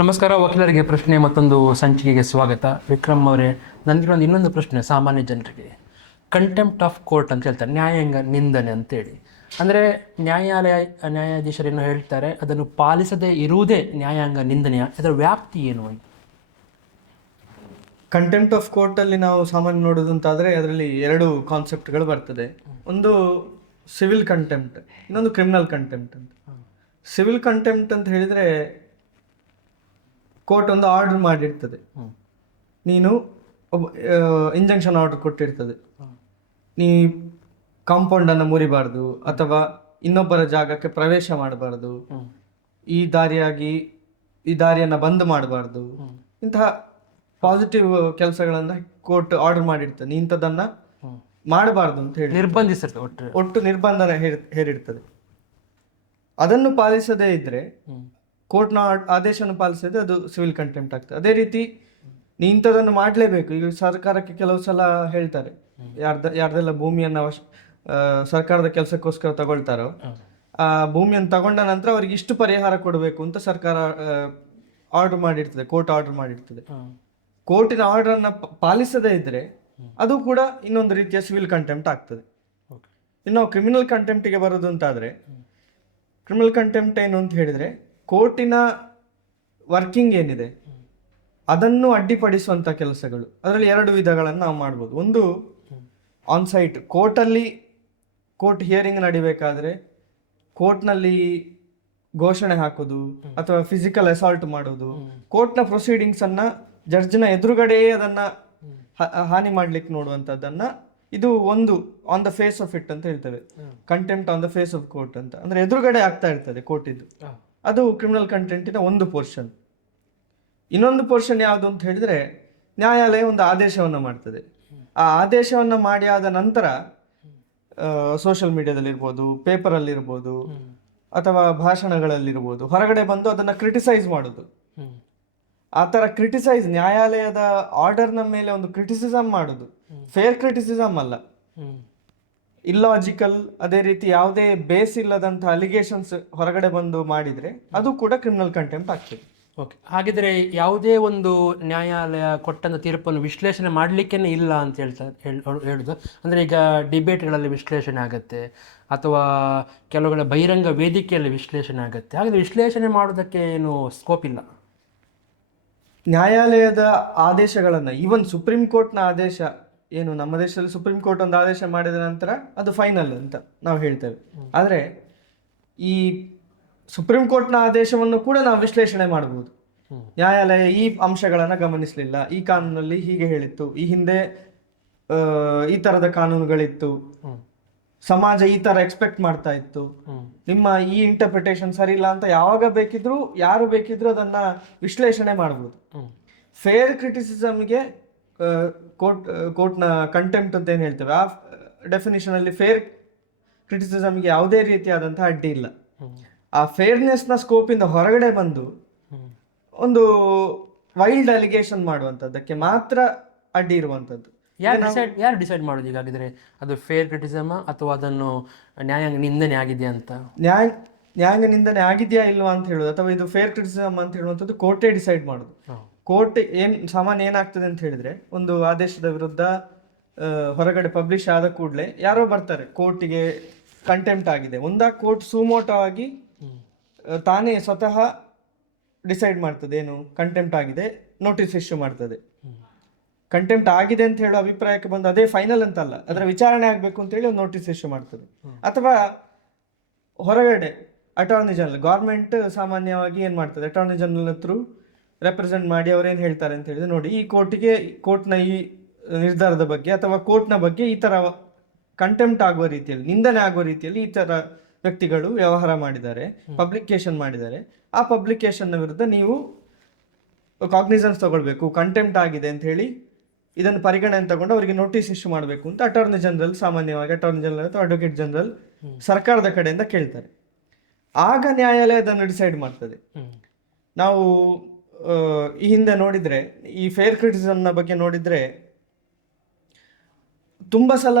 ನಮಸ್ಕಾರ ವಕೀಲರಿಗೆ ಪ್ರಶ್ನೆ ಮತ್ತೊಂದು ಸಂಚಿಕೆಗೆ ಸ್ವಾಗತ. ವಿಕ್ರಮ್ ಅವರೇ ನನಗೆ ಒಂದು ಇನ್ನೊಂದು ಪ್ರಶ್ನೆ ಸಾಮಾನ್ಯ ಜನರಿಗೆ. ಕಂಟೆಂಪ್ಟ್ ಆಫ್ ಕೋರ್ಟ್ ಅಂತ ಹೇಳ್ತಾರೆ ನ್ಯಾಯಾಂಗ ನಿಂದನೆ ಅಂತೇಳಿ. ಅಂದರೆ ನ್ಯಾಯಾಲಯ ನ್ಯಾಯಾಧೀಶರೇನು ಹೇಳ್ತಾರೆ ಅದನ್ನು ಪಾಲಿಸದೇ ಇರುವುದೇ ನ್ಯಾಯಾಂಗ ನಿಂದನೆಯ? ಅದರ ವ್ಯಾಪ್ತಿ ಏನು ಅಂತ? ಕಂಟೆಂಪ್ಟ್ ಆಫ್ ಕೋರ್ಟಲ್ಲಿ ನಾವು ಸಾಮಾನ್ಯ ನೋಡೋದು ಅಂತಾದರೆ ಅದರಲ್ಲಿ ಎರಡು ಕಾನ್ಸೆಪ್ಟ್ಗಳು ಬರ್ತದೆ. ಒಂದು ಸಿವಿಲ್ ಕಂಟೆಂಪ್ಟ್ ಇನ್ನೊಂದು ಕ್ರಿಮಿನಲ್ ಕಂಟೆಂಪ್ಟ್ ಅಂತ. ಸಿವಿಲ್ ಕಂಟೆಂಪ್ಟ್ ಅಂತ ಹೇಳಿದರೆ ಕೋರ್ಟ್ ಒಂದು ಆರ್ಡರ್ ಮಾಡಿರ್ತದೆ. ನೀನು ಒಬ್ಬ ಇಂಜೆಕ್ಷನ್ ಆರ್ಡರ್ ಕೊಟ್ಟಿರ್ತದೆ. ನೀ ಕಾಂಪೌಂಡನ್ನು ಮುರಿಬಾರ್ದು ಅಥವಾ ಇನ್ನೊಬ್ಬರ ಜಾಗಕ್ಕೆ ಪ್ರವೇಶ ಮಾಡಬಾರ್ದು. ಈ ದಾರಿಯಾಗಿ ಈ ದಾರಿಯನ್ನು ಬಂದ್ ಮಾಡಬಾರ್ದು. ಇಂತಹ ಪಾಸಿಟಿವ್ ಕೆಲಸಗಳನ್ನು ಕೋರ್ಟ್ ಆರ್ಡರ್ ಮಾಡಿರ್ತದೆ. ನೀ ಇಂಥದ್ದನ್ನ ಮಾಡಬಾರ್ದು ಅಂತ ಹೇಳಿ ನಿರ್ಬಂಧಿಸಿರ್ತದೆ ಒಟ್ಟು. ಒಟ್ಟು ನಿರ್ಬಂಧನ ಹೇರಿ ಹೇರಿರ್ತದೆ. ಅದನ್ನು ಪಾಲಿಸದೇ ಇದ್ರೆ ಕೋರ್ಟ್ನ ಆದೇಶವನ್ನು ಪಾಲಿಸಿದ್ರೆ ಅದು ಸಿವಿಲ್ ಕಂಟೆಂಪ್ಟ್ ಆಗ್ತದೆ. ಅದೇ ರೀತಿ ನೀ ಇಂಥದನ್ನು ಮಾಡಲೇಬೇಕು. ಈಗ ಸರ್ಕಾರಕ್ಕೆ ಕೆಲವು ಸಲ ಹೇಳ್ತಾರೆ. ಯಾರ್ದ ಯಾರ್ದೆಲ್ಲ ಭೂಮಿಯನ್ನು ಅವಶ್ ಸರ್ಕಾರದ ಕೆಲಸಕ್ಕೋಸ್ಕರ ತಗೊಳ್ತಾರೋ ಆ ಭೂಮಿಯನ್ನು ತಗೊಂಡ ನಂತರ ಅವ್ರಿಗೆ ಇಷ್ಟು ಪರಿಹಾರ ಕೊಡಬೇಕು ಅಂತ ಸರ್ಕಾರ ಆರ್ಡರ್ ಮಾಡಿರ್ತದೆ. ಕೋರ್ಟ್ ಆರ್ಡರ್ ಮಾಡಿರ್ತದೆ. ಕೋರ್ಟಿನ ಆರ್ಡರ್ ಅನ್ನ ಪಾಲಿಸದೇ ಇದ್ರೆ ಅದು ಕೂಡ ಇನ್ನೊಂದು ರೀತಿಯ ಸಿವಿಲ್ ಕಂಟೆಂಪ್ಟ್ ಆಗ್ತದೆ. ಇನ್ನು ನಾವು ಕ್ರಿಮಿನಲ್ ಕಂಟೆಂಪ್ಟಿಗೆ ಬರೋದು ಅಂತಾದ್ರೆ ಕ್ರಿಮಿನಲ್ ಕಂಟೆಂಪ್ಟ್ ಏನು ಅಂತ ಹೇಳಿದ್ರೆ ಕೋರ್ಟಿನ ವರ್ಕಿಂಗ್ ಏನಿದೆ ಅದನ್ನು ಅಡ್ಡಿಪಡಿಸುವಂಥ ಕೆಲಸಗಳು. ಅದರಲ್ಲಿ ಎರಡು ವಿಧಗಳನ್ನು ನಾವು ಮಾಡ್ಬೋದು. ಒಂದು ಆನ್ ಸೈಟ್ ಕೋರ್ಟಲ್ಲಿ ಕೋರ್ಟ್ ಹಿಯರಿಂಗ್ ನಡಿಬೇಕಾದ್ರೆ ಕೋರ್ಟ್ನಲ್ಲಿ ಘೋಷಣೆ ಹಾಕೋದು ಅಥವಾ ಫಿಸಿಕಲ್ ಅಸಾಲ್ಟ್ ಮಾಡೋದು. ಕೋರ್ಟ್ನ ಪ್ರೊಸೀಡಿಂಗ್ಸ್ ಅನ್ನ ಜಡ್ಜ್ನ ಎದುರುಗಡೆಯೇ ಅದನ್ನ ಹಾನಿ ಮಾಡ್ಲಿಕ್ಕೆ ನೋಡುವಂಥದ್ದನ್ನ ಇದು ಒಂದು on the face of it ಅಂತ ಹೇಳ್ತೇವೆ. Contempt on the face of court ಅಂತ. ಅಂದ್ರೆ ಎದುರುಗಡೆ ಆಗ್ತಾ ಇರ್ತದೆ ಕೋರ್ಟ್ ಇದು. ಅದು ಕ್ರಿಮಿನಲ್ ಕಂಟೆಂಟಿನ ಒಂದು ಪೋರ್ಷನ್ ಇನ್ನೊಂದು ಪೋರ್ಷನ್ ಯಾವುದು ಅಂತ ಹೇಳಿದರೆ, ನ್ಯಾಯಾಲಯ ಒಂದು ಆದೇಶವನ್ನು ಮಾಡ್ತದೆ. ಆ ಆದೇಶವನ್ನು ಮಾಡಿ ಆದ ನಂತರ ಸೋಷಿಯಲ್ ಮೀಡಿಯಾದಲ್ಲಿರ್ಬೋದು ಪೇಪರಲ್ಲಿರ್ಬೋದು ಅಥವಾ ಭಾಷಣಗಳಲ್ಲಿರ್ಬೋದು, ಹೊರಗಡೆ ಬಂದು ಅದನ್ನು ಕ್ರಿಟಿಸೈಸ್ ಮಾಡೋದು. ಆ ಥರ ಕ್ರಿಟಿಸೈಸ್ ನ್ಯಾಯಾಲಯದ ಆರ್ಡರ್ನ ಮೇಲೆ ಒಂದು ಕ್ರಿಟಿಸಿಸಮ್ ಮಾಡೋದು. ಫೇರ್ ಕ್ರಿಟಿಸಿಸಮ್ ಅಲ್ಲ. ಇಲ್ಲಾಜಿಕಲ್ ಅದೇ ರೀತಿ ಯಾವುದೇ ಬೇಸ್ ಇಲ್ಲದಂಥ ಅಲಿಗೇಷನ್ಸ್ ಹೊರಗಡೆ ಬಂದು ಮಾಡಿದ್ರೆ ಅದು ಕೂಡ ಕ್ರಿಮಿನಲ್ ಕಂಟೆಂಪ್ಟ್ ಆಗ್ತದೆ. ಓಕೆ ಹಾಗಿದ್ರೆ ಯಾವುದೇ ಒಂದು ನ್ಯಾಯಾಲಯ ಕೊಟ್ಟಂತ ತೀರ್ಪನ್ನು ವಿಶ್ಲೇಷಣೆ ಮಾಡಲಿಕ್ಕೇ ಇಲ್ಲ ಅಂತ ಹೇಳ್ತಾ ಹೇಳ್- ಹೇಳುದು. ಅಂದರೆ ಈಗ ಡಿಬೇಟ್ಗಳಲ್ಲಿ ವಿಶ್ಲೇಷಣೆ ಆಗುತ್ತೆ ಅಥವಾ ಕೆಲವುಗಳ ಬಹಿರಂಗ ವೇದಿಕೆಯಲ್ಲಿ ವಿಶ್ಲೇಷಣೆ ಆಗುತ್ತೆ. ಹಾಗೆ ವಿಶ್ಲೇಷಣೆ ಮಾಡೋದಕ್ಕೆ ಏನು ಸ್ಕೋಪ್ ಇಲ್ಲ? ನ್ಯಾಯಾಲಯದ ಆದೇಶಗಳನ್ನು ಈವನ್ ಸುಪ್ರೀಂ ಕೋರ್ಟ್ನ ಆದೇಶ ಏನು ನಮ್ಮ ದೇಶದಲ್ಲಿ ಸುಪ್ರೀಂ ಕೋರ್ಟ್ ಒಂದು ಆದೇಶ ಮಾಡಿದ ನಂತರ ಅದು ಫೈನಲ್ ಅಂತ ನಾವು ಹೇಳ್ತೇವೆ. ಆದರೆ ಈ ಸುಪ್ರೀಂ ಕೋರ್ಟ್ನ ಆದೇಶವನ್ನು ಕೂಡ ನಾವು ವಿಶ್ಲೇಷಣೆ ಮಾಡಬಹುದು ನ್ಯಾಯಾಲಯ ಈ ಅಂಶಗಳನ್ನು ಗಮನಿಸಲಿಲ್ಲ. ಈ ಕಾನೂನಲ್ಲಿ ಹೀಗೆ ಹೇಳಿತ್ತು. ಈ ಹಿಂದೆ ಈ ತರದ ಕಾನೂನುಗಳಿತ್ತು. ಸಮಾಜ ಈ ತರ ಎಕ್ಸ್ಪೆಕ್ಟ್ ಮಾಡ್ತಾ ಇತ್ತು. ನಿಮ್ಮ ಈ ಇಂಟರ್ಪ್ರಿಟೇಷನ್ ಸರಿ ಇಲ್ಲ ಅಂತ ಯಾವಾಗ ಬೇಕಿದ್ರು ಯಾರು ಬೇಕಿದ್ರು ಅದನ್ನ ವಿಶ್ಲೇಷಣೆ ಮಾಡಬಹುದು ಫೇರ್ ಕ್ರಿಟಿಸಿಸಮ್ಗೆ ಕೋರ್ಟ್ ಕೋರ್ಟ್ನ ಕಂಟೆಂಪ್ಟ್ ಅಂತ ಏನು ಹೇಳ್ತೇವೆ? ಆ ಡೆಫಿನೇಷನಲ್ಲಿ ಅಲ್ಲಿ ಫೇರ್ ಕ್ರಿಟಿಸಿಸಮ್ಗೆ ಯಾವುದೇ ರೀತಿಯಾದಂತಹ ಅಡ್ಡಿ ಇಲ್ಲ. ಆ ಫೇರ್ನೆಸ್ನ ಸ್ಕೋಪಿಂದ ಹೊರಗಡೆ ಬಂದು ಒಂದು ವೈಲ್ಡ್ ಅಲಿಗೇಷನ್ ಮಾಡುವಂಥದ್ದಕ್ಕೆ ಮಾತ್ರ ಅಡ್ಡಿ ಇರುವಂಥದ್ದು. ಯಾರು ಡಿಸೈಡ್ ಯಾರು ಡಿಸೈಡ್ ಮಾಡೋದು ಈಗ ಹಾಗಿದ್ರೆ ಅದು ಫೇರ್ ಕ್ರಿಟಿಸಮ್ ಅಥವಾ ಅದನ್ನು ನ್ಯಾಯಾಂಗ ನಿಂದನೆ ಆಗಿದೆಯಾ ಅಂತ? ನ್ಯಾಯ ನ್ಯಾಯಾಂಗ ನಿಂದನೆ ಆಗಿದೆಯಾ ಇಲ್ವಾ ಅಂತ ಹೇಳೋದು ಅಥವಾ ಇದು ಫೇರ್ ಕ್ರಿಟಿಸಮ್ ಅಂತ ಹೇಳುವಂಥದ್ದು ಕೋರ್ಟೇ ಡಿಸೈಡ್ ಮಾಡೋದು. ಕೋರ್ಟ್ ಏನ್, ಸಾಮಾನ್ಯ ಏನಾಗ್ತದೆ ಅಂತ ಹೇಳಿದ್ರೆ, ಒಂದು ಆದೇಶದ ವಿರುದ್ಧ ಹೊರಗಡೆ ಪಬ್ಲಿಷ್ ಆದ ಕೂಡಲೇ ಯಾರೋ ಬರ್ತಾರೆ, ಕೋರ್ಟಿಗೆ ಕಂಟೆಂಪ್ಟ್ ಆಗಿದೆ. ಒಂದಾ ಕೋರ್ಟ್ ಸುಮೋಟವಾಗಿ ತಾನೇ ಸ್ವತಃ ಡಿಸೈಡ್ ಮಾಡ್ತದೆ ಏನು ಕಂಟೆಂಪ್ಟ್ ಆಗಿದೆ ನೋಟಿಸ್ ಇಶ್ಯೂ ಮಾಡ್ತದೆ. ಕಂಟೆಂಪ್ಟ್ ಆಗಿದೆ ಅಂತ ಹೇಳೋ ಅಭಿಪ್ರಾಯಕ್ಕೆ ಬಂದು ಅದೇ ಫೈನಲ್ ಅಂತಲ್ಲ, ಅದರ ವಿಚಾರಣೆ ಆಗಬೇಕು ಅಂತ ಹೇಳಿ ಒಂದು ನೋಟಿಸ್ ಇಶ್ಯೂ ಮಾಡ್ತದೆ. ಅಥವಾ ಹೊರಗಡೆ ಅಟಾರ್ನಿ ಜನರಲ್ ಗೌರ್ಮೆಂಟ್ ಸಾಮಾನ್ಯವಾಗಿ ಏನು ಮಾಡ್ತದೆ ಅಟಾರ್ನಿ ಜನರಲ್ ಹತ್ರ ರೆಪ್ರೆಸೆಂಟ್ ಮಾಡಿ ಅವ್ರೇನು ಹೇಳ್ತಾರೆ ಅಂತ ಹೇಳಿದ್ರೆ ನೋಡಿ ಈ ಕೋರ್ಟಿಗೆ ಕೋರ್ಟ್ನ ಈ ನಿರ್ಧಾರದ ಬಗ್ಗೆ ಅಥವಾ ಕೋರ್ಟ್ನ ಬಗ್ಗೆ ಈ ಥರ ಕಂಟೆಂಪ್ಟ್ ಆಗುವ ರೀತಿಯಲ್ಲಿ ನಿಂದನೆ ಆಗುವ ರೀತಿಯಲ್ಲಿ ಈ ಥರ ವ್ಯಕ್ತಿಗಳು ವ್ಯವಹಾರ ಮಾಡಿದ್ದಾರೆ ಪಬ್ಲಿಕೇಶನ್ ಮಾಡಿದ್ದಾರೆ. ಆ ಪಬ್ಲಿಕೇಶನ್ನ ವಿರುದ್ಧ ನೀವು ಕಾಗ್ನಿಸನ್ಸ್ ತಗೊಳ್ಬೇಕು ಕಂಟೆಂಪ್ಟ್ ಆಗಿದೆ ಅಂತ ಹೇಳಿ ಇದನ್ನು ಪರಿಗಣನೆ ತಗೊಂಡು ಅವರಿಗೆ ನೋಟಿಸ್ ಇಶ್ಯೂ ಮಾಡಬೇಕು ಅಂತ ಅಟಾರ್ನಿ ಜನರಲ್ ಸಾಮಾನ್ಯವಾಗಿ ಅಟಾರ್ನಿ ಜನರಲ್ ಅಥವಾ ಅಡ್ವೊಕೇಟ್ ಜನರಲ್ ಸರ್ಕಾರದ ಕಡೆಯಿಂದ ಕೇಳ್ತಾರೆ. ಆಗ ನ್ಯಾಯಾಲಯ ಅದನ್ನು ಡಿಸೈಡ್ ಮಾಡ್ತದೆ. ನಾವು ಈ ಹಿಂದೆ ನೋಡಿದರೆ ಈ ಫೇರ್ ಕ್ರಿಟಿಸಮ್ನ ಬಗ್ಗೆ ನೋಡಿದರೆ ತುಂಬ ಸಲ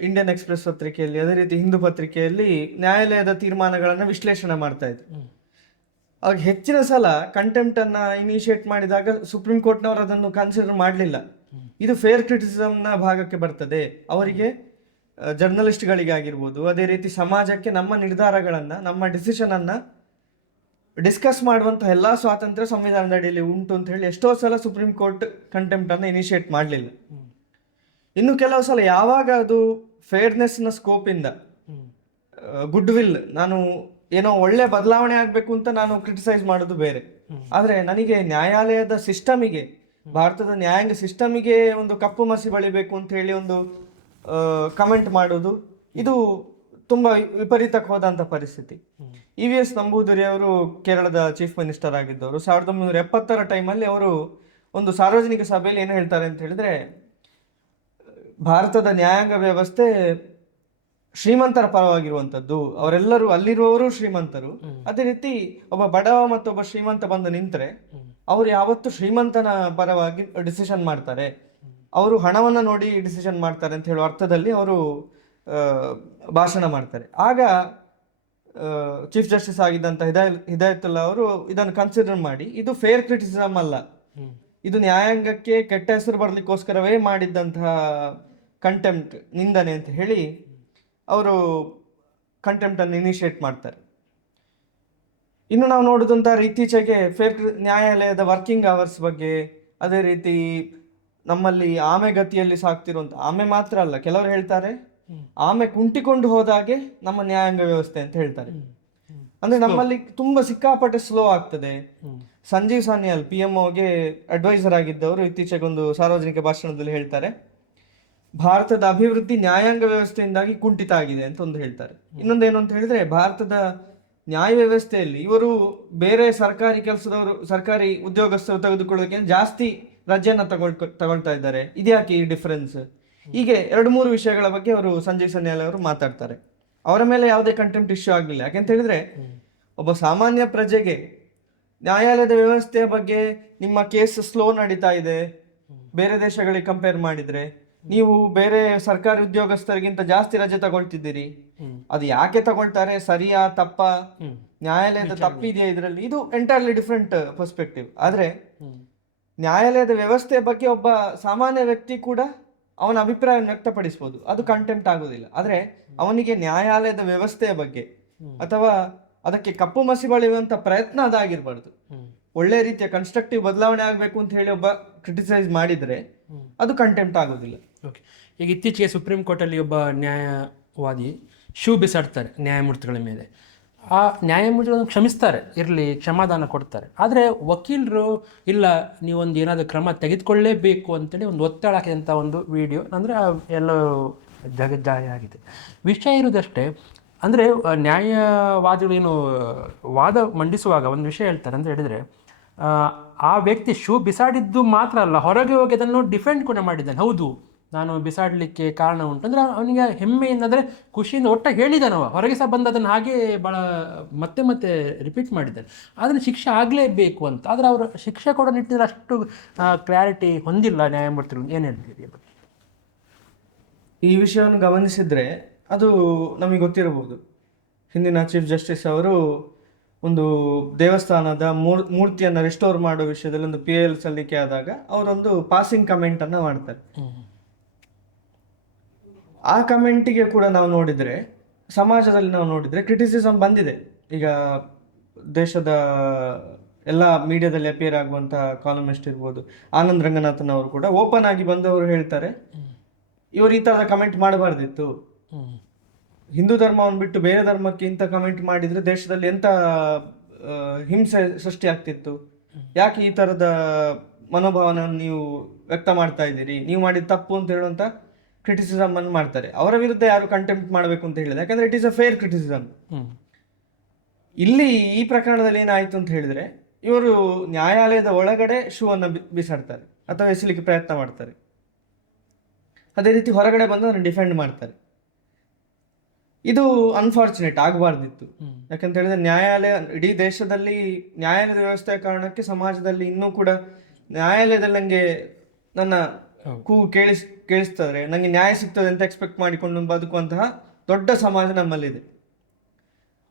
ಇಂಡಿಯನ್ ಎಕ್ಸ್ಪ್ರೆಸ್ ಪತ್ರಿಕೆಯಲ್ಲಿ ಅದೇ ರೀತಿ ಹಿಂದೂ ಪತ್ರಿಕೆಯಲ್ಲಿ ನ್ಯಾಯಾಲಯದ ತೀರ್ಮಾನಗಳನ್ನು ವಿಶ್ಲೇಷಣೆ ಮಾಡ್ತಾ ಇದ್ರು. ಆಗ ಹೆಚ್ಚಿನ ಸಲ ಕಂಟೆಂಪ್ಟನ್ನು ಅನ್ನ ಇನಿಷಿಯೇಟ್ ಮಾಡಿದಾಗ ಸುಪ್ರೀಂ ಕೋರ್ಟ್ನವರು ಅದನ್ನು ಕನ್ಸಿಡರ್ ಮಾಡಲಿಲ್ಲ. ಇದು ಫೇರ್ ಕ್ರಿಟಿಸಮ್ನ ಭಾಗಕ್ಕೆ ಬರ್ತದೆ. ಅವರಿಗೆ ಜರ್ನಲಿಸ್ಟ್ಗಳಿಗಾಗಿರ್ಬೋದು ಅದೇ ರೀತಿ ಸಮಾಜಕ್ಕೆ ನಮ್ಮ ನಿರ್ಧಾರಗಳನ್ನು ನಮ್ಮ ಡಿಸಿಷನನ್ನು ಅನ್ನ ಡಿಸ್ಕಸ್ ಮಾಡುವಂಥ ಎಲ್ಲ ಸ್ವಾತಂತ್ರ್ಯ ಸಂವಿಧಾನದ ಅಡಿಯಲ್ಲಿ ಉಂಟು ಅಂತ ಹೇಳಿ ಎಷ್ಟೋ ಸಲ ಸುಪ್ರೀಂ ಕೋರ್ಟ್ ಕಂಟೆಂಪ್ಟ್ ಅನ್ನು ಇನಿಷಿಯೇಟ್ ಮಾಡಲಿಲ್ಲ. ಇನ್ನು ಕೆಲವು ಸಲ ಯಾವಾಗ ಅದು ಫೇರ್ನೆಸ್ನ ಸ್ಕೋಪಿಂದ ಗುಡ್ ವಿಲ್ ನಾನು ಏನೋ ಒಳ್ಳೆ ಬದಲಾವಣೆ ಆಗಬೇಕು ಅಂತ ನಾನು ಕ್ರಿಟಿಸೈಸ್ ಮಾಡೋದು ಬೇರೆ. ಆದರೆ ನನಗೆ ನ್ಯಾಯಾಲಯದ ಸಿಸ್ಟಮಿಗೆ ಭಾರತದ ನ್ಯಾಯಾಂಗ ಸಿಸ್ಟಮಿಗೆ ಒಂದು ಕಪ್ಪು ಮಸಿ ಬಳಿಬೇಕು ಅಂತ ಹೇಳಿ ಒಂದು ಕಮೆಂಟ್ ಮಾಡೋದು, ಇದು ತುಂಬ ವಿಪರೀತಕ್ಕೆ ಹೋದಂಥ ಪರಿಸ್ಥಿತಿ. ಇ ವಿ ಎಸ್ ನಂಬೂದರಿ ಅವರು ಕೇರಳದ ಚೀಫ್ ಮಿನಿಸ್ಟರ್ ಆಗಿದ್ದವರು. ಸಾವಿರದ ಒಂಬೈನೂರ ಎಪ್ಪತ್ತರ ಟೈಮಲ್ಲಿ ಅವರು ಒಂದು ಸಾರ್ವಜನಿಕ ಸಭೆಯಲ್ಲಿ ಏನು ಹೇಳ್ತಾರೆ ಅಂತ ಹೇಳಿದ್ರೆ ಭಾರತದ ನ್ಯಾಯಾಂಗ ವ್ಯವಸ್ಥೆ ಶ್ರೀಮಂತರ ಪರವಾಗಿರುವಂಥದ್ದು. ಅವರೆಲ್ಲರೂ ಅಲ್ಲಿರುವವರು ಶ್ರೀಮಂತರು. ಅದೇ ರೀತಿ ಒಬ್ಬ ಬಡವ ಮತ್ತು ಒಬ್ಬ ಶ್ರೀಮಂತ ಬಂದು ನಿಂತರೆ ಅವರು ಯಾವತ್ತು ಶ್ರೀಮಂತನ ಪರವಾಗಿ ಡಿಸಿಷನ್ ಮಾಡ್ತಾರೆ. ಅವರು ಹಣವನ್ನು ನೋಡಿ ಡಿಸಿಷನ್ ಮಾಡ್ತಾರೆ ಅಂತ ಹೇಳುವ ಅರ್ಥದಲ್ಲಿ ಅವರು ಭಾಷಣ ಮಾಡ್ತಾರೆ. ಆಗ ಚೀಫ್ ಜಸ್ಟಿಸ್ ಆಗಿದ್ದಂಥ ಹಿದಾಯ ಹಿದಾಯತುಲ್ಲಾ ಅವರು ಇದನ್ನು ಕನ್ಸಿಡರ್ ಮಾಡಿ ಇದು ಫೇರ್ ಕ್ರಿಟಿಸಮ್ ಅಲ್ಲ. ಇದು ನ್ಯಾಯಾಂಗಕ್ಕೆ ಕೆಟ್ಟ ಹೆಸರು ಬರಲಿಕ್ಕೋಸ್ಕರವೇ ಮಾಡಿದ್ದಂತಹ ಕಂಟೆಂಪ್ಟ್ ನಿಂದನೆ ಅಂತ ಹೇಳಿ ಅವರು ಕಂಟೆಂಪ್ಟನ್ನು ಇನಿಷಿಯೇಟ್ ಮಾಡ್ತಾರೆ. ಇನ್ನು ನಾವು ನೋಡುದಂತ ಇತ್ತೀಚೆಗೆ ಫೇರ್ ನ್ಯಾಯಾಲಯದ ವರ್ಕಿಂಗ್ ಅವರ್ಸ್ ಬಗ್ಗೆ ಅದೇ ರೀತಿ ನಮ್ಮಲ್ಲಿ ಆಮೆ ಗತಿಯಲ್ಲಿ ಸಾಕ್ತಿರುವಂತ ಆಮೆ ಮಾತ್ರ ಅಲ್ಲ ಕೆಲವರು ಹೇಳ್ತಾರೆ ಆಮೆ ಕುಂಟಿಕೊಂಡು ಹೋದಾಗೆ ನಮ್ಮ ನ್ಯಾಯಾಂಗ ವ್ಯವಸ್ಥೆ ಅಂತ ಹೇಳ್ತಾರೆ. ಅಂದ್ರೆ ನಮ್ಮಲ್ಲಿ ತುಂಬಾ ಸಿಕ್ಕಾಪಟ್ಟೆ ಸ್ಲೋ ಆಗ್ತದೆ. ಸಂಜೀವ್ ಸಾನ್ಯಾಲ್ ಪಿ ಎಂ ಒಗೆ ಅಡ್ವೈಸರ್ ಆಗಿದ್ದವರು ಇತ್ತೀಚೆಗೆ ಒಂದು ಸಾರ್ವಜನಿಕ ಭಾಷಣದಲ್ಲಿ ಹೇಳ್ತಾರೆ ಭಾರತದ ಅಭಿವೃದ್ಧಿ ನ್ಯಾಯಾಂಗ ವ್ಯವಸ್ಥೆಯಿಂದಾಗಿ ಕುಂಠಿತ ಆಗಿದೆ ಅಂತ ಒಂದು ಹೇಳ್ತಾರೆ. ಇನ್ನೊಂದು ಏನು ಅಂತ ಹೇಳಿದ್ರೆ ಭಾರತದ ನ್ಯಾಯ ವ್ಯವಸ್ಥೆಯಲ್ಲಿ ಇವರು ಬೇರೆ ಸರ್ಕಾರಿ ಕೆಲಸದವರು ಸರ್ಕಾರಿ ಉದ್ಯೋಗಸ್ಥರು ತೆಗೆದುಕೊಳ್ಳೋದಕ್ಕೆ ಜಾಸ್ತಿ ರಜೆಯನ್ನ ತಗೊಳ್ ತಗೊಳ್ತಾ ಇದ್ದಾರೆ. ಇದ್ಯಾಕೆ ಈ ಡಿಫರೆನ್ಸ್ ಹೀಗೆ ಎರಡು ಮೂರು ವಿಷಯಗಳ ಬಗ್ಗೆ ಅವರು ಸಂಜಯ್ ಸನ್ಯಾಲ್ ಅವರು ಮಾತಾಡ್ತಾರೆ. ಅವರ ಮೇಲೆ ಯಾವುದೇ ಕಂಟೆಂಪ್ಟ್ ಇಶ್ಯೂ ಆಗಲಿಲ್ಲ. ಯಾಕೆಂತ ಹೇಳಿದ್ರೆ, ಒಬ್ಬ ಸಾಮಾನ್ಯ ಪ್ರಜೆಗೆ ನ್ಯಾಯಾಲಯದ ವ್ಯವಸ್ಥೆಯ ಬಗ್ಗೆ ನಿಮ್ಮ ಕೇಸ್ ಸ್ಲೋ ನಡೀತಾ ಇದೆ. ಬೇರೆ ದೇಶಗಳಿಗೆ ಕಂಪೇರ್ ಮಾಡಿದ್ರೆ, ನೀವು ಬೇರೆ ಸರ್ಕಾರಿ ಉದ್ಯೋಗಸ್ಥರಿಗಿಂತ ಜಾಸ್ತಿ ರಜೆ ತಗೊಳ್ತಿದ್ದೀರಿ. ಅದು ಯಾಕೆ ತಗೊಳ್ತಾರೆ? ಸರಿಯಾ, ತಪ್ಪ? ನ್ಯಾಯಾಲಯದ ತಪ್ಪಿದೆಯಾ ಇದರಲ್ಲಿ? ಇದು ಎಂಟೈರ್ಲಿ ಡಿಫ್ರೆಂಟ್ ಪರ್ಸ್ಪೆಕ್ಟಿವ್ ಆದ್ರೆ, ನ್ಯಾಯಾಲಯದ ವ್ಯವಸ್ಥೆ ಬಗ್ಗೆ ಒಬ್ಬ ಸಾಮಾನ್ಯ ವ್ಯಕ್ತಿ ಕೂಡ ಅವನ ಅಭಿಪ್ರಾಯವನ್ನು ವ್ಯಕ್ತಪಡಿಸಬಹುದು ಅದು ಕಂಟೆಂಟ್ ಆಗೋದಿಲ್ಲ. ಆದ್ರೆ ಅವನಿಗೆ ನ್ಯಾಯಾಲಯದ ವ್ಯವಸ್ಥೆಯ ಬಗ್ಗೆ ಅಥವಾ ಅದಕ್ಕೆ ಕಪ್ಪು ಮಸಿ ಬಳಿಯುವಂತ ಪ್ರಯತ್ನ ಅದಾಗಿರ್ಬಾರ್ದು. ಒಳ್ಳೆ ರೀತಿಯ ಕನ್ಸ್ಟ್ರಕ್ಟಿವ್ ಬದಲಾವಣೆ ಆಗಬೇಕು ಅಂತ ಹೇಳಿ ಒಬ್ಬ ಕ್ರಿಟಿಸೈಸ್ ಮಾಡಿದ್ರೆ ಅದು ಕಂಟೆಂಪ್ಟ್ ಆಗೋದಿಲ್ಲ. ಓಕೆ ಈಗ ಇತ್ತೀಚೆಗೆ ಸುಪ್ರೀಂ ಕೋರ್ಟಲ್ಲಿ ಒಬ್ಬ ನ್ಯಾಯವಾದಿ ಶೂ ಬಿಸಾಡ್ತಾರೆ ನ್ಯಾಯಮೂರ್ತಿಗಳ ಮೇಲೆ. ಆ ನ್ಯಾಯಮೂರ್ತಿಗಳನ್ನು ಕ್ಷಮಿಸ್ತಾರೆ ಇರಲಿ ಕ್ಷಮಾದಾನ ಕೊಡ್ತಾರೆ. ಆದರೆ ವಕೀಲರು ಇಲ್ಲ ನೀವೊಂದು ಏನಾದರೂ ಕ್ರಮ ತೆಗೆದುಕೊಳ್ಳೇಬೇಕು ಅಂತೇಳಿ ಒಂದು ಒತ್ತಡ ಹಾಕಿದಂಥ ಒಂದು ವಿಡಿಯೋ ಅಂದರೆ ಎಲ್ಲೋ ಜಗಜ್ಜಾಯ ಆಗಿದೆ. ವಿಷಯ ಇರುವುದಷ್ಟೇ ಅಂದರೆ ನ್ಯಾಯವಾದಿಗಳು ಏನು ವಾದ ಮಂಡಿಸುವಾಗ ಒಂದು ವಿಷಯ ಹೇಳ್ತಾರೆ ಅಂತ ಹೇಳಿದರೆ ಆ, ಆ ವ್ಯಕ್ತಿ ಶೂ ಬಿಸಾಡಿದ್ದು ಮಾತ್ರ ಅಲ್ಲ ಹೊರಗೆ ಹೋಗಿ ಅದನ್ನು ಡಿಫೆಂಡ್ ಕೂಡ ಮಾಡಿದ್ದಾನೆ. ಹೌದು ನಾನು ಬಿಸಾಡಲಿಕ್ಕೆ ಕಾರಣ ಉಂಟು. ಅಂದರೆ ಅವನಿಗೆ ಹೆಮ್ಮೆಯಿಂದ ಅಂದರೆ ಖುಷಿಯಿಂದ ಒಟ್ಟಾಗಿ ಹೇಳಿದ್ದಾನವ ಹೊರಗೆ ಸಹ ಬಂದು ಅದನ್ನು ಹಾಗೇ ಭಾಳ ಮತ್ತೆ ಮತ್ತೆ ರಿಪೀಟ್ ಮಾಡಿದ್ದಾರೆ ಆದರೆ ಶಿಕ್ಷೆ ಆಗಲೇಬೇಕು ಅಂತ. ಆದರೆ ಅವರು ಶಿಕ್ಷೆ ಕೊಡೋ ನಿಟ್ಟಿನಲ್ಲಿ ಅಷ್ಟು ಕ್ಲಾರಿಟಿ ಹೊಂದಿಲ್ಲ ನ್ಯಾಯಮೂರ್ತಿಗಳು ಏನು ಹೇಳ್ತೀರಿ ಈ ವಿಷಯವನ್ನು ಗಮನಿಸಿದರೆ ಅದು ನಮಗೆ ಗೊತ್ತಿರಬಹುದು. ಹಿಂದಿನ ಚೀಫ್ ಜಸ್ಟಿಸ್ ಅವರು ಒಂದು ದೇವಸ್ಥಾನದ ಮೂರ್ ಮೂರ್ತಿಯನ್ನು ರಿಸ್ಟೋರ್ ಮಾಡೋ ವಿಷಯದಲ್ಲಿ ಒಂದು ಪಿ ಎಲ್ ಸಲ್ಲಿಕೆ ಆದಾಗ ಅವರೊಂದು ಪಾಸಿಂಗ್ ಕಮೆಂಟನ್ನು ಮಾಡ್ತಾರೆ. ಆ ಕಮೆಂಟಿಗೆ ಕೂಡ ನಾವು ನೋಡಿದ್ರೆ, ಸಮಾಜದಲ್ಲಿ ನಾವು ನೋಡಿದ್ರೆ ಕ್ರಿಟಿಸಿಸಮ್ ಬಂದಿದೆ. ಈಗ ದೇಶದ ಎಲ್ಲ ಮೀಡಿಯಾದಲ್ಲಿ ಅಪಿಯರ್ ಆಗುವಂತಹ ಕಾಲಮಿಸ್ಟ್ ಇರ್ಬೋದು, ಆನಂದ್ ರಂಗನಾಥನ್ ಅವರು ಕೂಡ ಓಪನ್ ಆಗಿ ಬಂದು ಅವರು ಹೇಳ್ತಾರೆ. ಇವರು ಈ ಥರದ ಕಮೆಂಟ್ ಮಾಡಬಾರ್ದಿತ್ತು. ಹಿಂದೂ ಧರ್ಮವನ್ನು ಬಿಟ್ಟು ಬೇರೆ ಧರ್ಮಕ್ಕೆ ಇಂಥ ಕಮೆಂಟ್ ಮಾಡಿದ್ರೆ ದೇಶದಲ್ಲಿ ಎಂತ ಹಿಂಸೆ ಸೃಷ್ಟಿ ಆಗ್ತಿತ್ತು? ಯಾಕೆ ಈ ತರದ ಮನೋಭಾವನ ನೀವು ವ್ಯಕ್ತ ಮಾಡ್ತಾ ಇದ್ದೀರಿ? ನೀವು ಮಾಡಿದ ತಪ್ಪು ಅಂತ ಹೇಳುವಂತ ಕ್ರಿಟಿಸಿಸಮ್ ಅನ್ನು ಮಾಡ್ತಾರೆ. ಅವರ ವಿರುದ್ಧ ಯಾರು ಕಂಟೆಂಪ್ಟ್ ಮಾಡಬೇಕು ಅಂತ ಹೇಳಿದ್ರೆ ಯಾಕಂದ್ರೆ it is a fair criticism. ಇಲ್ಲಿ ಈ ಪ್ರಕರಣದಲ್ಲಿ ಏನಾಯಿತು ಅಂತ ಹೇಳಿದ್ರೆ ಇವರು ನ್ಯಾಯಾಲಯದ ಒಳಗಡೆ ಶೂ ಅನ್ನು ಬಿಸಾಡ್ತಾರೆ. ಅಥವಾ ಎಸಲಿಕ್ಕೆ ಪ್ರಯತ್ನ ಮಾಡ್ತಾರೆ. ಅದೇ ರೀತಿ ಹೊರಗಡೆ ಬಂದು ಅದನ್ನು ಡಿಫೆಂಡ್ ಮಾಡ್ತಾರೆ. ಇದು ಅನ್ಫಾರ್ಚುನೇಟ್ ಆಗಬಾರ್ದಿತ್ತು. ಯಾಕಂತ ಹೇಳಿದ್ರೆ ನ್ಯಾಯಾಲಯ ಇಡೀ ದೇಶದಲ್ಲಿ ನ್ಯಾಯಾಲಯದ ವ್ಯವಸ್ಥೆಯ ಕಾರಣಕ್ಕೆ ಸಮಾಜದಲ್ಲಿ ಇನ್ನೂ ಕೂಡ ನ್ಯಾಯಾಲಯದಲ್ಲಿ ನನಗೆ ನನ್ನ ಕೂ ಕೇಳಿಸ್ ಕೇಳಿಸ್ತದೆ ನನಗೆ ನ್ಯಾಯ ಸಿಗ್ತದೆ ಅಂತ ಎಕ್ಸ್ಪೆಕ್ಟ್ ಮಾಡಿಕೊಂಡು ಬದುಕುವಂತಹ ದೊಡ್ಡ ಸಮಾಜ ನಮ್ಮಲ್ಲಿದೆ.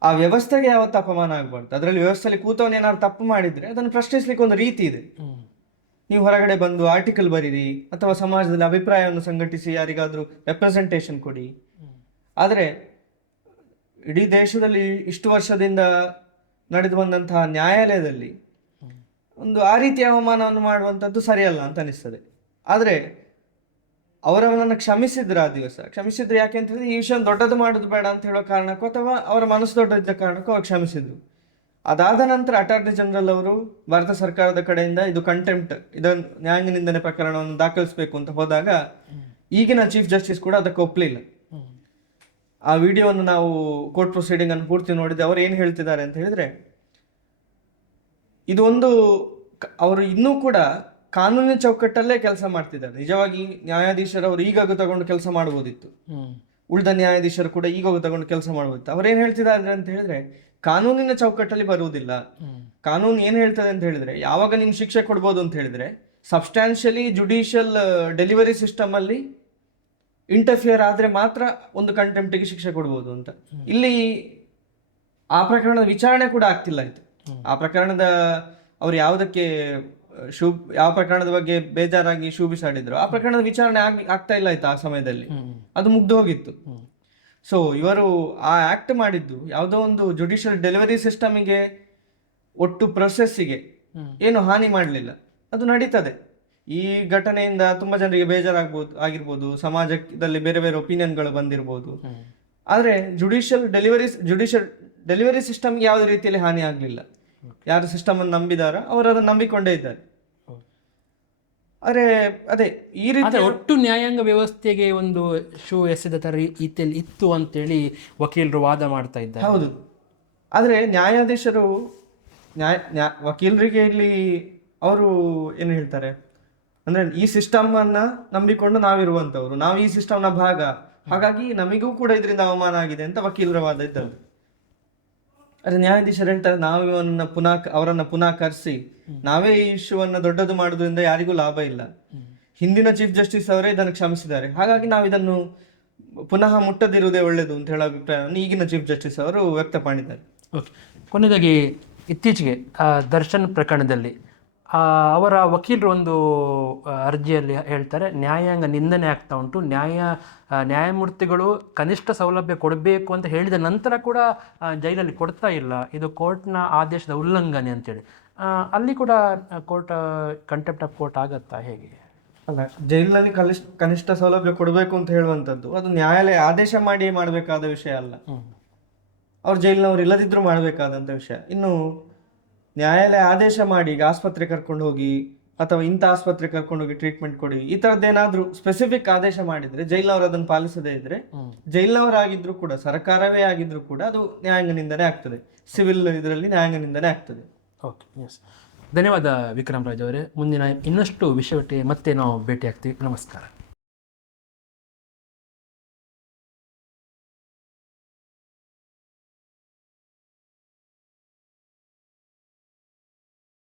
ಆ ವ್ಯವಸ್ಥೆಗೆ ಯಾವತ್ತು ಅಪಮಾನ ಆಗಬಾರ್ದು. ಅದರಲ್ಲಿ ವ್ಯವಸ್ಥೆಯಲ್ಲಿ ಕೂತವನು ಏನಾದ್ರು ತಪ್ಪು ಮಾಡಿದ್ರೆ ಅದನ್ನು ಪ್ರಶ್ನಿಸ್ಲಿಕ್ಕೆ ಒಂದು ರೀತಿ ಇದೆ. ನೀವು ಹೊರಗಡೆ ಬಂದು ಆರ್ಟಿಕಲ್ ಬರೀರಿ ಅಥವಾ ಸಮಾಜದಲ್ಲಿ ಅಭಿಪ್ರಾಯವನ್ನು ಸಂಘಟಿಸಿ ಯಾರಿಗಾದರೂ ರೆಪ್ರೆಸೆಂಟೇಷನ್ ಕೊಡಿ. ಆದರೆ ಇಡೀ ದೇಶದಲ್ಲಿ ಇಷ್ಟು ವರ್ಷದಿಂದ ನಡೆದು ಬಂದಂತಹ ನ್ಯಾಯಾಲಯದಲ್ಲಿ ಒಂದು ಆ ರೀತಿಯ ಅವಮಾನವನ್ನು ಮಾಡುವಂಥದ್ದು ಸರಿಯಲ್ಲ ಅಂತ ಅನಿಸ್ತದೆ. ಆದರೆ ಅವರವನನ್ನು ಕ್ಷಮಿಸಿದ್ರು ಆ ದಿವಸ. ಕ್ಷಮಿಸಿದ್ರು ಯಾಕೆ ಅಂತ ಹೇಳಿದ್ರೆ, ಈ ವಿಷಯ ದೊಡ್ಡದು ಮಾಡೋದು ಬೇಡ ಅಂತ ಹೇಳೋ ಕಾರಣಕ್ಕೂ ಅಥವಾ ಅವರ ಮನಸ್ಸು ದೊಡ್ಡದಿದ್ದ ಕಾರಣಕ್ಕೂ ಅವ್ರು ಕ್ಷಮಿಸಿದ್ರು. ಅದಾದ ನಂತರ ಅಟಾರ್ನಿ ಜನರಲ್ ಅವರು ಭಾರತ ಸರ್ಕಾರದ ಕಡೆಯಿಂದ ಇದು ಕಂಟೆಂಪ್ಟ್ ಇದನ್ನು ನ್ಯಾಯಾಂಗ ನಿಂದನೆ ಪ್ರಕರಣವನ್ನು ದಾಖಲಿಸಬೇಕು ಅಂತ ಹೋದಾಗ ಈಗಿನ ಚೀಫ್ ಜಸ್ಟಿಸ್ ಕೂಡ ಅದಕ್ಕೆ ಒಪ್ಪಲಿಲ್ಲ ಆ ವಿಡಿಯೋವನ್ನು ನಾವು ಕೋರ್ಟ್ ಪ್ರೊಸೀಡಿಂಗ್ ಅನ್ನು ಪೂರ್ತಿ ನೋಡಿದೆ ಅವರು ಏನು ಹೇಳ್ತಿದ್ದಾರೆ ಅಂತ ಹೇಳಿದ್ರೆ ಇದು ಒಂದು ಅವರು ಇನ್ನೂ ಕೂಡ ಕಾನೂನಿನ ಚೌಕಟ್ಟಲ್ಲೇ ಕೆಲಸ ಮಾಡ್ತಿದ್ದಾರೆ. ನಿಜವಾಗಿ ನ್ಯಾಯಾಧೀಶರು ಅವರು ಈಗಾಗ ತಗೊಂಡು ಕೆಲಸ ಮಾಡಬಹುದಿತ್ತು ಉಳಿದ ನ್ಯಾಯಾಧೀಶರು ಕೂಡ ಈಗಾಗ ತಗೊಂಡು ಕೆಲಸ ಮಾಡಬಹುದಿತ್ತು ಅವ್ರು ಏನ್ ಹೇಳ್ತಿದ್ದಾರೆ ಅಂತ ಹೇಳಿದ್ರೆ ಕಾನೂನಿನ ಚೌಕಟ್ಟಲ್ಲಿ ಬರುವುದಿಲ್ಲ. ಕಾನೂನು ಏನ್ ಹೇಳ್ತದೆ ಅಂತ ಹೇಳಿದ್ರೆ ಯಾವಾಗ ನಿಮ್ಗೆ ಶಿಕ್ಷೆ ಕೊಡ್ಬೋದು ಅಂತ ಹೇಳಿದ್ರೆ ಸಬ್ಸ್ಟ್ಯಾನ್ಷಿಯಲಿ ಜುಡಿಷಿಯಲ್ ಡೆಲಿವರಿ ಸಿಸ್ಟಮ್ ಅಲ್ಲಿ ಇಂಟರ್ಫಿಯರ್ ಆದ್ರೆ ಮಾತ್ರ ಒಂದು ಕಂಟೆಂಪ್ಟಿಗೆ ಶಿಕ್ಷೆ ಕೊಡ್ಬೋದು ಅಂತ. ಇಲ್ಲಿ ಆ ಪ್ರಕರಣದ ವಿಚಾರಣೆ ಕೂಡ ಆಗ್ತಿಲ್ಲ ಆಯ್ತು ಆ ಪ್ರಕರಣದ ಅವ್ರು ಯಾವುದಕ್ಕೆ ಶೂ ಯಾವ ಪ್ರಕರಣದ ಬಗ್ಗೆ ಬೇಜಾರಾಗಿ ಶೂ ಬಿಸಾಡಿದ್ರು ಆ ಪ್ರಕರಣದ ವಿಚಾರಣೆ ಆಗ್ ಆಗ್ತಾ ಇಲ್ಲ ಆಯ್ತು ಆ ಸಮಯದಲ್ಲಿ? ಅದು ಮುಗ್ದು ಹೋಗಿತ್ತು. ಸೊ ಇವರು ಆ ಆಕ್ಟ್ ಮಾಡಿದ್ದು ಯಾವುದೋ ಒಂದು ಜುಡಿಷಿಯಲ್ ಡೆಲಿವರಿ ಸಿಸ್ಟಮಿಗೆ ಒಟ್ಟು ಪ್ರೊಸೆಸ್ಸಿಗೆ ಏನು ಹಾನಿ ಮಾಡಲಿಲ್ಲ. ಅದು ನಡೀತದೆ. ಈ ಘಟನೆಯಿಂದ ತುಂಬಾ ಜನರಿಗೆ ಬೇಜಾರಾಗ್ಬೋದು ಆಗಿರ್ಬೋದು ಸಮಾಜದಲ್ಲಿ ಬೇರೆ ಬೇರೆ ಒಪಿನಿಯನ್ಗಳು ಬಂದಿರ್ಬೋದು. ಆದರೆ ಜುಡಿಷಿಯಲ್ ಡೆಲಿವರಿ ಜುಡಿಷಿಯಲ್ ಡೆಲಿವರಿ ಸಿಸ್ಟಮ್ಗೆ ಯಾವುದೇ ರೀತಿಯಲ್ಲಿ ಹಾನಿ ಆಗಲಿಲ್ಲ. ಯಾರು ಸಿಸ್ಟಮ್ ಅನ್ನು ನಂಬಿದಾರ ಅವರು ಅದನ್ನು ನಂಬಿಕೊಂಡೇ ಇದ್ದಾರೆ. ಅರೆ ಅದೇ ಈ ರೀತಿ ಒಟ್ಟು ನ್ಯಾಯಾಂಗ ವ್ಯವಸ್ಥೆಗೆ ಒಂದು ಶೂ ಎಸೆದ ತರ ರೀತಿಯಲ್ಲಿ ಇತ್ತು ಅಂತೇಳಿ ವಕೀಲರು ವಾದ ಮಾಡ್ತಾ ಇದ್ದಾರೆ. ಹೌದು. ಆದರೆ ನ್ಯಾಯಾಧೀಶರು ನ್ಯಾಯ ನ್ಯಾ ವಕೀಲರಿಗೆ ಇಲ್ಲಿ ಅವರು ಏನು ಹೇಳ್ತಾರೆ? ಅಂದ್ರೆ ಈ ಸಿಸ್ಟಮನ್ನು ಅನ್ನ ನಂಬಿಕೊಂಡು ನಾವಿರುವಂಥವ್ರು. ನಾವು ಈ ಸಿಸ್ಟಮ್ನ ಭಾಗ. ಹಾಗಾಗಿ ನಮಗೂ ಕೂಡ ಇದರಿಂದ ಅವಮಾನ ಆಗಿದೆ ಅಂತ ವಕೀಲರ ವಾದ ಇದ್ದದ್ದು. ಅದೇ ನ್ಯಾಯಾಧೀಶರು ಹೇಳ್ತಾರೆ, ನಾವೇ ಅವನನ್ನ ಪುನಃ ಅವರನ್ನ ಪುನಃ ಕರೆಸಿ ನಾವೇ ಈ ಇಶ್ಯೂವನ್ನ ದೊಡ್ಡದು ಮಾಡೋದ್ರಿಂದ ಯಾರಿಗೂ ಲಾಭ ಇಲ್ಲ. ಹಿಂದಿನ ಚೀಫ್ ಜಸ್ಟಿಸ್ ಅವರೇ ಇದನ್ನು ಕ್ಷಮಿಸಿದ್ದಾರೆ. ಹಾಗಾಗಿ ನಾವು ಇದನ್ನು ಪುನಃ ಮುಟ್ಟದಿರುವುದೇ ಒಳ್ಳೆಯದು ಅಂತ ಹೇಳೋ ಅಭಿಪ್ರಾಯವನ್ನು ಈಗಿನ ಚೀಫ್ ಜಸ್ಟಿಸ್ ಅವರು ವ್ಯಕ್ತಪಡಿದ್ದಾರೆ ಓಕೆ. ಕೊನೆಯದಾಗಿ ಇತ್ತೀಚೆಗೆ ದರ್ಶನ್ ಪ್ರಕರಣದಲ್ಲಿ ಅವರ ವಕೀಲರು ಒಂದು ಅರ್ಜಿಯಲ್ಲಿ ಹೇಳ್ತಾರೆ ನ್ಯಾಯಾಂಗ ನಿಂದನೆ ಆಗ್ತಾ ಉಂಟು ನ್ಯಾಯ ನ್ಯಾಯಮೂರ್ತಿಗಳು ಕನಿಷ್ಠ ಸೌಲಭ್ಯ ಕೊಡಬೇಕು ಅಂತ ಹೇಳಿದ ನಂತರ ಕೂಡ ಜೈಲಲ್ಲಿ ಕೊಡ್ತಾ ಇಲ್ಲ. ಇದು ಕೋರ್ಟ್ನ ಆದೇಶದ ಉಲ್ಲಂಘನೆ ಅಂತೇಳಿ. ಅಲ್ಲಿ ಕೂಡ ಕೋರ್ಟ್ ಕಂಟೆಂಪ್ಟ್ ಆಫ್ ಕೋರ್ಟ್ ಆಗತ್ತಾ ಹೇಗೆ? ಅಲ್ಲ ಜೈಲಿನಲ್ಲಿ ಕನಿಷ್ಠ ಕನಿಷ್ಠ ಸೌಲಭ್ಯ ಕೊಡಬೇಕು ಅಂತ ಹೇಳುವಂಥದ್ದು ಅದು ನ್ಯಾಯಾಲಯ ಆದೇಶ ಮಾಡಿ ಮಾಡಬೇಕಾದ ವಿಷಯ ಅಲ್ಲ. ಅವ್ರು ಜೈಲಿನವ್ರು ಇಲ್ಲದಿದ್ದರೂ ಮಾಡಬೇಕಾದಂಥ ವಿಷಯ. ಇನ್ನು ನ್ಯಾಯಾಲಯ ಆದೇಶ ಮಾಡಿ ಈಗ ಆಸ್ಪತ್ರೆ ಕರ್ಕೊಂಡು ಹೋಗಿ ಅಥವಾ ಇಂಥ ಆಸ್ಪತ್ರೆ ಕರ್ಕೊಂಡು ಹೋಗಿ ಟ್ರೀಟ್ಮೆಂಟ್ ಕೊಡಿ ಈ ಥರದ್ದೇನಾದ್ರೂ ಸ್ಪೆಸಿಫಿಕ್ ಆದೇಶ ಮಾಡಿದ್ರೆ ಜೈಲಿನವರು ಅದನ್ನು ಪಾಲಿಸದೇ ಇದ್ರೆ ಜೈಲಿನವರಾಗಿದ್ರು ಕೂಡ ಸರ್ಕಾರವೇ ಆಗಿದ್ರು ಕೂಡ ಅದು ನ್ಯಾಯಾಂಗ ನಿಂದನೆ ಆಗ್ತದೆ. ಸಿವಿಲ್ ಇದರಲ್ಲಿ ನ್ಯಾಯಾಂಗ ನಿಂದನೆ ಆಗ್ತದೆ. ಓಕೆ ಎಸ್ ಧನ್ಯವಾದ ವಿಕ್ರಮ್ ರಾಜ್ ಅವರೇ. ಮುಂದಿನ ಇನ್ನಷ್ಟು ವಿಷಯಕ್ಕೆ ಮತ್ತೆ ನಾವು ಭೇಟಿ ಆಗ್ತೀವಿ ನಮಸ್ಕಾರ.